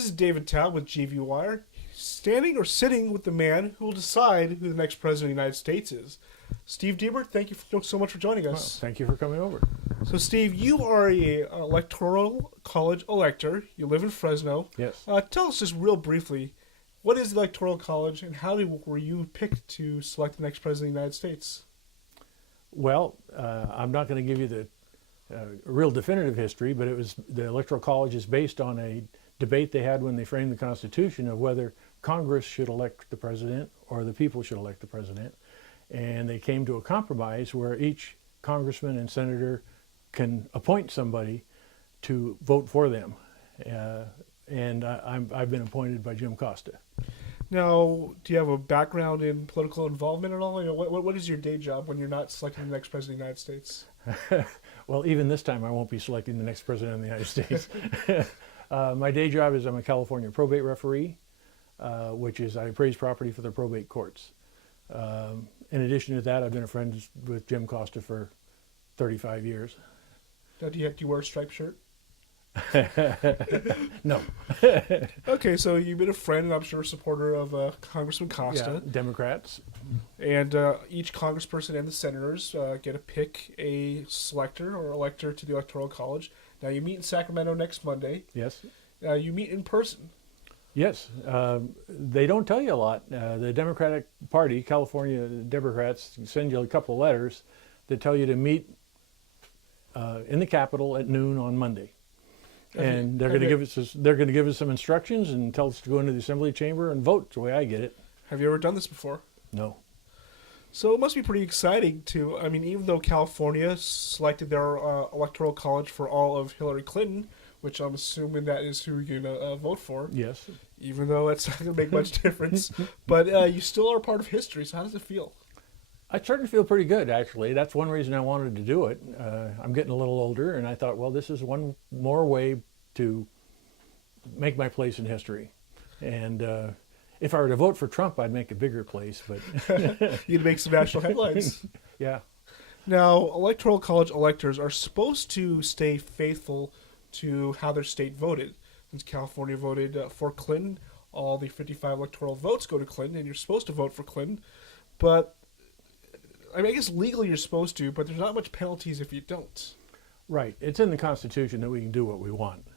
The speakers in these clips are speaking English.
This is David Tao with GV Wire, standing or sitting with the man who will decide who the next president of the United States is. Steve Diebert, thank you so much for joining Well, us. thank you for coming over. So, Steve, you are a electoral college elector. You live in Fresno. Yes. Tell us just real briefly, what is the electoral college, and how were you picked to select the next president of the United States? Well, I'm not going to give you the real definitive history, but it was the Electoral College is based on a debate they had when they framed the Constitution of whether Congress should elect the president or the people should elect the president. And they came to a compromise where each congressman and senator can appoint somebody to vote for them. And I've been appointed by Jim Costa. Now, do you have a background in political involvement at all? You know, what is your day job when you're not selecting the next president of the United States? Well, even this time I won't be selecting the next president of the United States. My day job is I'm a California probate referee, which is I appraise property for the probate courts. In addition to that, I've been a friend with Jim Costa for 35 years. Now, do you wear a striped shirt? No. Okay, so you've been a friend, and I'm sure a supporter of Congressman Costa. Yeah, Democrats. And each congressperson and the senators get to pick a selector or elector to the Electoral College. Now, you meet in Sacramento next Monday. Yes. You meet in person. Yes. They don't tell you a lot. The Democratic Party, California Democrats, send you a couple of letters that tell you to meet in the Capitol at noon on Monday. And they're going to give us some instructions and tell us to go into the Assembly chamber and vote. The way I get it. Have you ever done this before? No. So it must be pretty exciting to. I mean, even though California selected their electoral college for all of Hillary Clinton, which I'm assuming that is who you're going to vote for. Yes. Even though it's not going to make much difference, but you still are part of history. So how does it feel? I started to feel pretty good, actually. That's one reason I wanted to do it. I'm getting a little older, and I thought, well, this is one more way to make my place in history. And if I were to vote for Trump, I'd make a bigger place. But You'd make some national headlines. Yeah. Now, electoral college electors are supposed to stay faithful to how their state voted. Since California voted for Clinton, all the 55 electoral votes go to Clinton, and you're supposed to vote for Clinton. But I mean, I guess legally you're supposed to, but there's not much penalties if you don't. Right. It's in the Constitution that we can do what we want.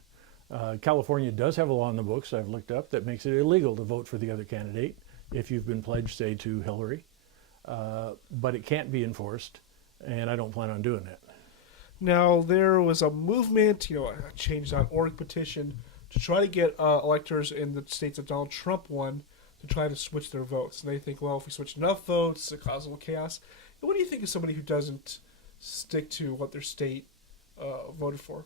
California does have a law in the books I've looked up that makes it illegal to vote for the other candidate if you've been pledged, say, to Hillary. But it can't be enforced, and I don't plan on doing that. Now, there was a movement, a Change.org petition to try to get electors in the states that Donald Trump won to try to switch their votes. And they think, well, if we switch enough votes, it causes a little chaos. What do you think of somebody who doesn't stick to what their state voted for?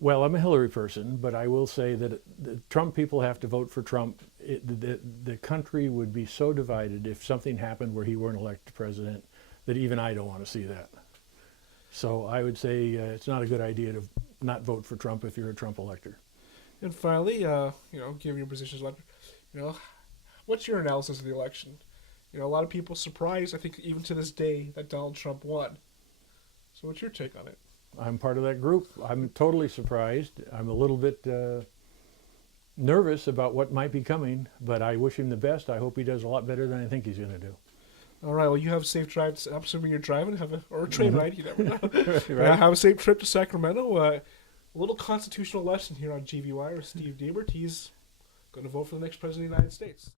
Well, I'm a Hillary person, but I will say that the Trump people have to vote for Trump. The country would be so divided if something happened where he weren't elected president that even I don't want to see that. So I would say it's not a good idea to not vote for Trump if you're a Trump elector. And finally, given your position as elector, what's your analysis of the election? A lot of people surprised, I think, even to this day, that Donald Trump won. So what's your take on it? I'm part of that group. I'm totally surprised. I'm a little bit nervous about what might be coming, but I wish him the best. I hope he does a lot better than I think he's going to do. All right. Well, you have a safe drive. I'm assuming you're driving, or a train ride. You never know. Right. Have a safe trip to Sacramento. A little constitutional lesson here on GVY with Steve Diebert. He's going to vote for the next president of the United States.